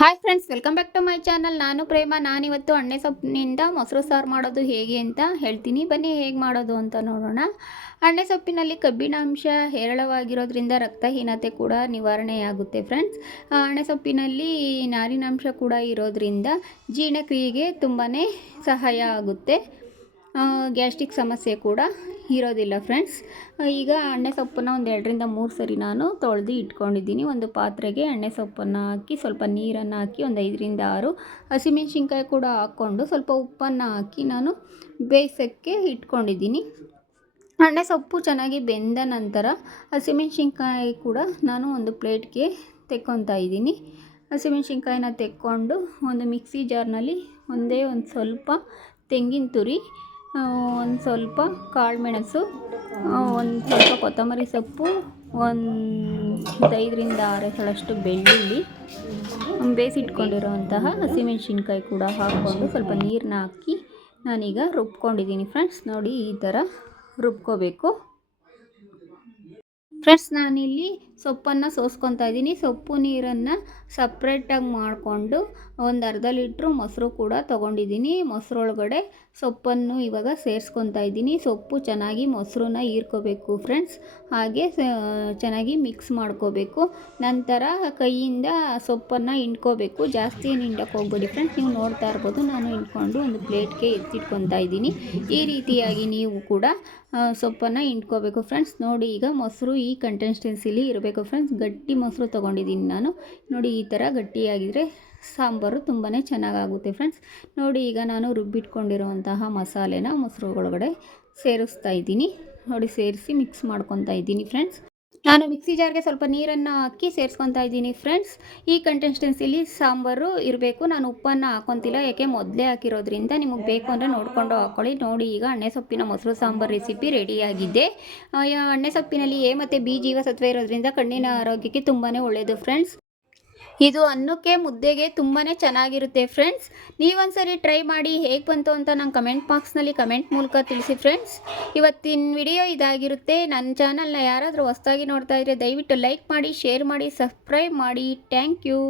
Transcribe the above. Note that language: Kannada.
Hi friends welcome back to my channel ನಾನು ಪ್ರೇಮ. ನಾನಿವತ್ತು ಅಣ್ಣೆ ಸೊಪ್ಪಿನಿಂದ ಮೊಸರು ಸಾರು ಮಾಡೋದು ಹೇಗೆ ಅಂತ ಹೇಳ್ತೀನಿ. ಬನ್ನಿ ಹೇಗೆ ಮಾಡೋದು ಅಂತ ನೋಡೋಣ. ಅಣ್ಣೆ ಸೊಪ್ಪಿನಲ್ಲಿ ಕಬ್ಬಿಣಾಂಶ ಹೇರಳವಾಗಿರೋದ್ರಿಂದ ರಕ್ತಹೀನತೆ ಕೂಡ ನಿವಾರಣೆಯಾಗುತ್ತೆ ಫ್ರೆಂಡ್ಸ್ ಅಣ್ಣೆ ಸೊಪ್ಪಿನಲ್ಲಿ ನಾರಿನಾಂಶ ಕೂಡ ಇರೋದ್ರಿಂದ ಜೀರ್ಣಕ್ರಿಯೆಗೆ ತುಂಬಾ ಸಹಾಯ ಆಗುತ್ತೆ. ಗ್ಯಾಸ್ಟ್ರಿಕ್ ಸಮಸ್ಯೆ ಕೂಡ ಇರೋದಿಲ್ಲ ಫ್ರೆಂಡ್ಸ್. ಈಗ ಎಣ್ಣೆ ಸೊಪ್ಪನ್ನು ಒಂದು ಎರಡರಿಂದ ಮೂರು ಸರಿ ನಾನು ತೊಳೆದು ಇಟ್ಕೊಂಡಿದ್ದೀನಿ. ಒಂದು ಪಾತ್ರೆಗೆ ಎಣ್ಣೆ ಸೊಪ್ಪನ್ನು ಹಾಕಿ, ಸ್ವಲ್ಪ ನೀರನ್ನು ಹಾಕಿ, ಒಂದು ಐದರಿಂದ ಆರು ಹಸಿಮೆಣ್ಸಿನ್ಕಾಯಿ ಕೂಡ ಹಾಕ್ಕೊಂಡು ಸ್ವಲ್ಪ ಉಪ್ಪನ್ನು ಹಾಕಿ ನಾನು ಬೇಯಿಸೋಕ್ಕೆ ಇಟ್ಕೊಂಡಿದ್ದೀನಿ. ಎಣ್ಣೆ ಸೊಪ್ಪು ಚೆನ್ನಾಗಿ ಬೆಂದ ನಂತರ ಹಸಿಮೆಣ್ಸಿನ್ಕಾಯಿ ಕೂಡ ನಾನು ಒಂದು ಪ್ಲೇಟ್ಗೆ ತೆಕ್ಕೊತಾ ಇದ್ದೀನಿ. ಹಸಿಮೆಣ್ಸಿನ್ಕಾಯಿನ ತೆಕ್ಕೊಂಡು ಒಂದು ಮಿಕ್ಸಿ ಜಾರ್ನಲ್ಲಿ ಒಂದೇ ಒಂದು ಸ್ವಲ್ಪ ತೆಂಗಿನ ತುರಿ ಒಂದು ಸ್ವಲ್ಪ ಕಾಳುಮೆಣಸು ಒಂದು ಸ್ವಲ್ಪ ಕೊತ್ತಂಬರಿ ಸೊಪ್ಪು, ಒಂದು ಐದರಿಂದ ಆರು ಬೆಳ್ಳುಳ್ಳಿ ಬೇಯಿಸಿಟ್ಕೊಂಡಿರುವಂತಹ ಹಸಿಮೆಣಸಿನ್ಕಾಯಿ ಕೂಡ ಹಾಕ್ಕೊಂಡು ಸ್ವಲ್ಪ ನೀರನ್ನ ಹಾಕಿ ನಾನೀಗ ರುಬ್ಕೊಂಡಿದ್ದೀನಿ. ಫ್ರೆಂಡ್ಸ್, ನೋಡಿ ಈ ಥರ ರುಬ್ಕೋಬೇಕು. ಫ್ರೆಂಡ್ಸ್, ನಾನಿಲ್ಲಿ ಸೊಪ್ಪನ್ನು ಸೋಸ್ಕೊತಾ ಇದ್ದೀನಿ. ಸೊಪ್ಪು ನೀರನ್ನು ಸಪ್ರೇಟಾಗಿ ಮಾಡಿಕೊಂಡು ಒಂದು ಅರ್ಧ ಲೀಟ್ರು ಮೊಸರು ಕೂಡ ತೊಗೊಂಡಿದ್ದೀನಿ. ಮೊಸರೊಳಗಡೆ ಸೊಪ್ಪನ್ನು ಇವಾಗ ಸೇರಿಸ್ಕೊತಾ ಇದ್ದೀನಿ. ಸೊಪ್ಪು ಚೆನ್ನಾಗಿ ಮೊಸರನ್ನ ಹೀರ್ಕೋಬೇಕು ಫ್ರೆಂಡ್ಸ್. ಹಾಗೆ ಚೆನ್ನಾಗಿ ಮಿಕ್ಸ್ ಮಾಡ್ಕೋಬೇಕು. ನಂತರ ಕೈಯಿಂದ ಸೊಪ್ಪನ್ನು ಹಿಂಡ್ಕೋಬೇಕು. ಜಾಸ್ತಿ ಏನು ಹಿಂಡಕ್ಕೆ ಹೋಗ್ಬೇಡಿ ಫ್ರೆಂಡ್ಸ್. ನೀವು ನೋಡ್ತಾ ಇರ್ಬೋದು, ನಾನು ಹಿಂಡ್ಕೊಂಡು ಒಂದು ಪ್ಲೇಟ್ಗೆ ಎತ್ತಿಟ್ಕೊತಾ ಇದ್ದೀನಿ. ಈ ರೀತಿಯಾಗಿ ನೀವು ಕೂಡ ಸೊಪ್ಪನ್ನು ಹಿಂಡ್ಕೋಬೇಕು ಫ್ರೆಂಡ್ಸ್. ನೋಡಿ, ಈಗ ಮೊಸರು ಈ ಕನ್ಸಿಸ್ಟೆನ್ಸಿಲಿ ಇರಬೇಕು ಫ್ರೆಂಡ್ಸ್ ಗಟ್ಟಿ ಮೊಸರು ತೊಗೊಂಡಿದ್ದೀನಿ ನಾನು. ನೋಡಿ, ಈ ಥರ ಗಟ್ಟಿಯಾಗಿದ್ದರೆ ಸಾಂಬಾರು ತುಂಬಾ ಚೆನ್ನಾಗಾಗುತ್ತೆ ಫ್ರೆಂಡ್ಸ್ ನೋಡಿ, ಈಗ ನಾನು ರುಬ್ಬಿಟ್ಕೊಂಡಿರುವಂತಹ ಮಸಾಲೆನ ಮೊಸರು ಒಳಗಡೆ ಸೇರಿಸ್ತಾ ಇದ್ದೀನಿ. ನೋಡಿ, ಸೇರಿಸಿ ಮಿಕ್ಸ್ ಮಾಡ್ಕೊತಾ ಇದ್ದೀನಿ ಫ್ರೆಂಡ್ಸ್ ನಾನು ಮಿಕ್ಸಿ ಜಾರ್ಗೆ ಸ್ವಲ್ಪ ನೀರನ್ನು ಹಾಕಿ ಸೇರಿಸ್ಕೊತಾ ಇದ್ದೀನಿ ಫ್ರೆಂಡ್ಸ್ ಈ ಕಂಟೆಸ್ಟೆನ್ಸಿಲಿ ಸಾಂಬಾರು ಇರಬೇಕು. ನಾನು ಉಪ್ಪನ್ನು ಹಾಕೊತಿಲ್ಲ. ಯಾಕೆ? ಮೊದಲೇ ಹಾಕಿರೋದ್ರಿಂದ ನಿಮಗೆ ಬೇಕು ಅಂದರೆ ನೋಡಿಕೊಂಡು ಹಾಕ್ಕೊಳ್ಳಿ ನೋಡಿ ಈಗ ಅಣ್ಣೆ ಸೊಪ್ಪಿನ ಮೊಸರು ಸಾಂಬಾರು ರೆಸಿಪಿ ರೆಡಿಯಾಗಿದೆ ಅಣ್ಣೆ ಸೊಪ್ಪಿನಲ್ಲಿ ಎ ಮತ್ತು ಬಿ ಜೀವಸತ್ವ ಇರೋದ್ರಿಂದ ಕಣ್ಣಿನ ಆರೋಗ್ಯಕ್ಕೆ ತುಂಬಾ ಒಳ್ಳೆಯದು ಫ್ರೆಂಡ್ಸ್ ಇದು ಅನ್ನಕ್ಕೆ ಮುದ್ದೆಗೆ ತುಂಬಾ ಚೆನ್ನಾಗಿರುತ್ತೆ ಫ್ರೆಂಡ್ಸ್ ನೀವೊಂದ್ಸರಿ ಟ್ರೈ ಮಾಡಿ ಹೇಗೆ ಬಂತು ಅಂತ ನಂಗೆ ಕಮೆಂಟ್ ಬಾಕ್ಸ್ನಲ್ಲಿ ಕಮೆಂಟ್ ಮೂಲಕ ತಿಳಿಸಿ ಫ್ರೆಂಡ್ಸ್ ಇವತ್ತಿನ ವಿಡಿಯೋ ಇದಾಗಿರುತ್ತೆ. ನನ್ನ ಚಾನಲ್ನ ಯಾರಾದರೂ ಹೊಸ್ದಾಗಿ ನೋಡ್ತಾ ಇದ್ದರೆ ದಯವಿಟ್ಟು ಲೈಕ್ ಮಾಡಿ ಶೇರ್ ಮಾಡಿ ಸಬ್ಸ್ಕ್ರೈಬ್ ಮಾಡಿ. Thank you